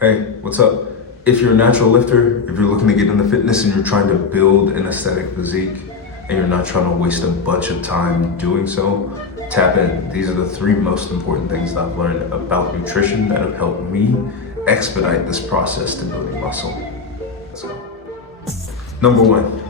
Hey, what's up? If you're a natural lifter, if you're looking to get into fitness and you're trying to build an aesthetic physique and you're not trying to waste a bunch of time doing so, tap in. These are the three most important things that I've learned about nutrition that have helped me expedite this process to building muscle. Let's go. Number one,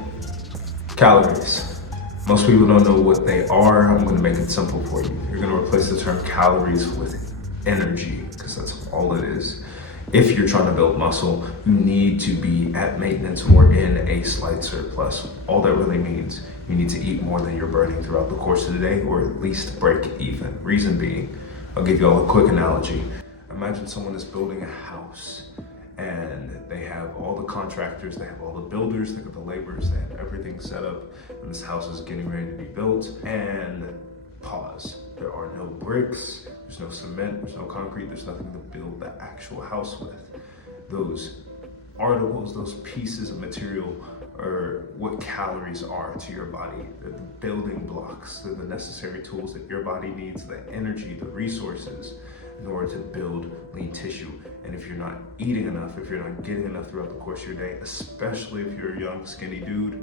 calories. Most people don't know what they are. I'm gonna make it simple for you. You're gonna replace the term calories with energy, because that's all it is. If you're trying to build muscle, you need to be at maintenance or in a slight surplus. All that really means, you need to eat more than you're burning throughout the course of the day, or at least break even. Reason being, I'll give you all a quick analogy. Imagine someone is building a house and they have all the contractors, they have all the builders, they have the laborers, they have everything set up, and this house is getting ready to be built, and pause. There are no bricks, there's no cement, there's no concrete, there's nothing to build the actual house with. Those articles, those pieces of material are what calories are to your body. They're the building blocks, they're the necessary tools that your body needs, the energy, the resources in order to build lean tissue. And if you're not eating enough, if you're not getting enough throughout the course of your day, especially if you're a young, skinny dude,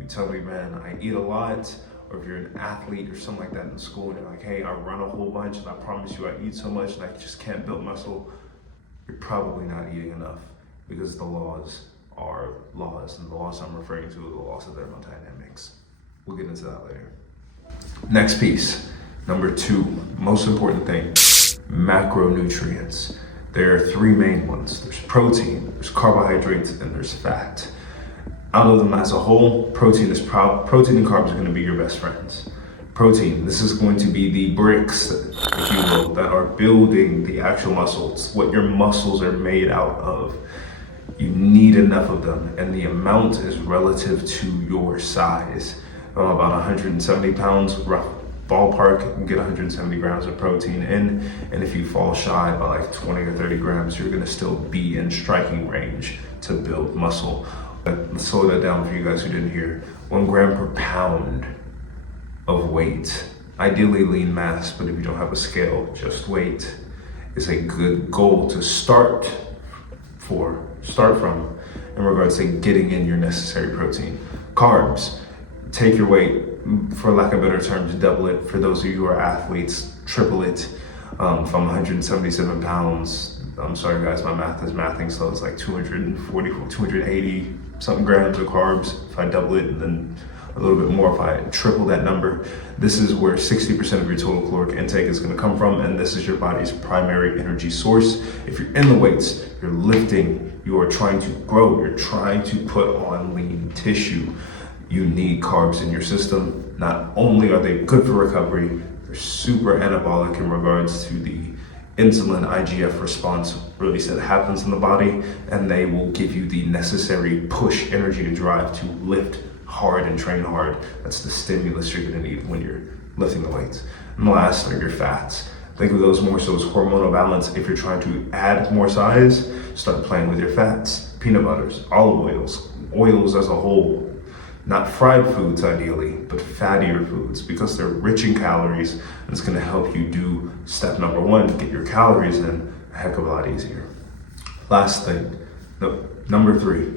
you tell me, man, I eat a lot, or if you're an athlete or something like that in school and you're like, hey, I run a whole bunch and I promise you I eat so much and I just can't build muscle, you're probably not eating enough, because the laws are laws, and the laws I'm referring to are the laws of thermodynamics. We'll get into that later. Next piece, number two, most important thing, macronutrients. There are three main ones. There's protein, there's carbohydrates, and there's fat. Out of them as a whole, protein and carbs are going to be your best friends. Protein, this is going to be the bricks, if you will, that are building the actual muscles, what your muscles are made out of. You need enough of them, and the amount is relative to your size. I'm about 170 pounds, rough ballpark, you can get 170 grams of protein in, and if you fall shy by like 20 or 30 grams, you're going to still be in striking range to build muscle. Let's slow that down for you guys who didn't hear. 1 gram per pound of weight, ideally lean mass, but if you don't have a scale, just weight, is a good goal to start from in regards to getting in your necessary protein. Carbs, take your weight, for lack of better terms, double it. For those of you who are athletes, triple it. From 177 pounds, I'm sorry guys, my math is mathing, so it's like 240, 280 something grams of carbs. If I double it, and then a little bit more if I triple that number, this is where 60% of your total caloric intake is going to come from, and this is your body's primary energy source. If you're in the weights, you're lifting, you are trying to grow, you're trying to put on lean tissue, you need carbs in your system. Not only are they good for recovery, they're super anabolic in regards to the insulin IGF response release that happens in the body, and they will give you the necessary push energy to drive to lift hard and train hard. That's the stimulus you're gonna need when you're lifting the weights. And last are your fats. Think of those more so as hormonal balance. If you're trying to add more size, start playing with your fats. Peanut butters, olive oils, oils as a whole. Not fried foods ideally, but fattier foods, because they're rich in calories, and it's gonna help you do step number one, get your calories in a heck of a lot easier. Last thing, number three,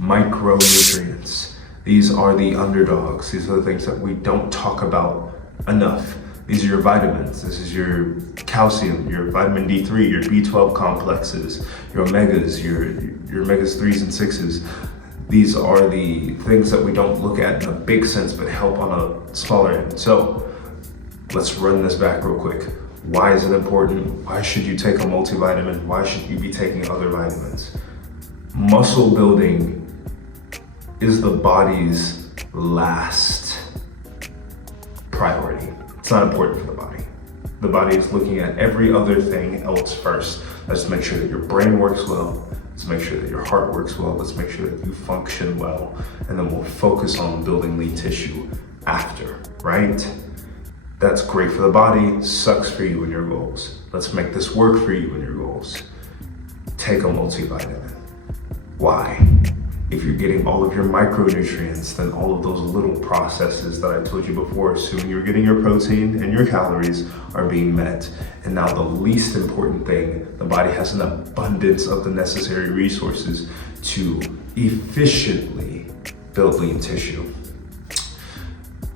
micronutrients. These are the underdogs. These are the things that we don't talk about enough. These are your vitamins. This is your calcium, your vitamin D3, your B12 complexes, your omegas, your omegas 3s and 6s. These are the things that we don't look at in a big sense, but help on a smaller end. So let's run this back real quick. Why is it important? Why should you take a multivitamin? Why should you be taking other vitamins? Muscle building is the body's last priority. It's not important for the body. The body is looking at every other thing else first. Let's make sure that your brain works well. Let's make sure that your heart works well. Let's make sure that you function well. And then we'll focus on building lean tissue after, right? That's great for the body, sucks for you and your goals. Let's make this work for you and your goals. Take a multivitamin. Why? If you're getting all of your micronutrients, then all of those little processes that I told you before, assuming you're getting your protein and your calories, are being met. And now the least important thing, the body has an abundance of the necessary resources to efficiently build lean tissue.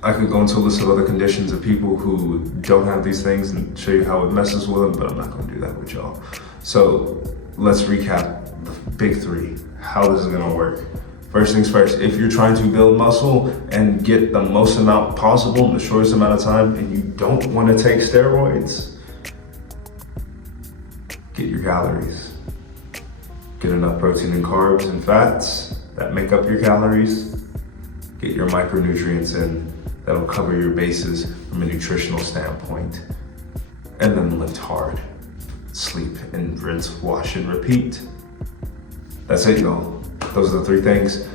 I could go into a list of other conditions of people who don't have these things and show you how it messes with them, but I'm not gonna do that with y'all. So let's recap the big three, how this is gonna work. First things first, if you're trying to build muscle and get the most amount possible in the shortest amount of time and you don't wanna take steroids, get your calories. Get enough protein and carbs and fats that make up your calories. Get your micronutrients in that'll cover your bases from a nutritional standpoint. And then lift hard. Sleep and rinse, wash and repeat. That's it, y'all. Those are the three things.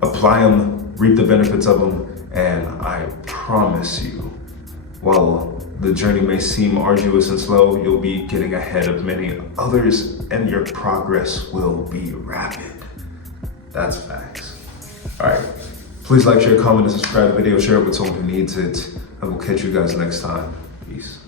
Apply them, reap the benefits of them, and I promise you, while the journey may seem arduous and slow, you'll be getting ahead of many others and your progress will be rapid. That's facts. All right, please like, share, comment, and subscribe to the video. Share it with someone who needs it. I will catch you guys next time. Peace.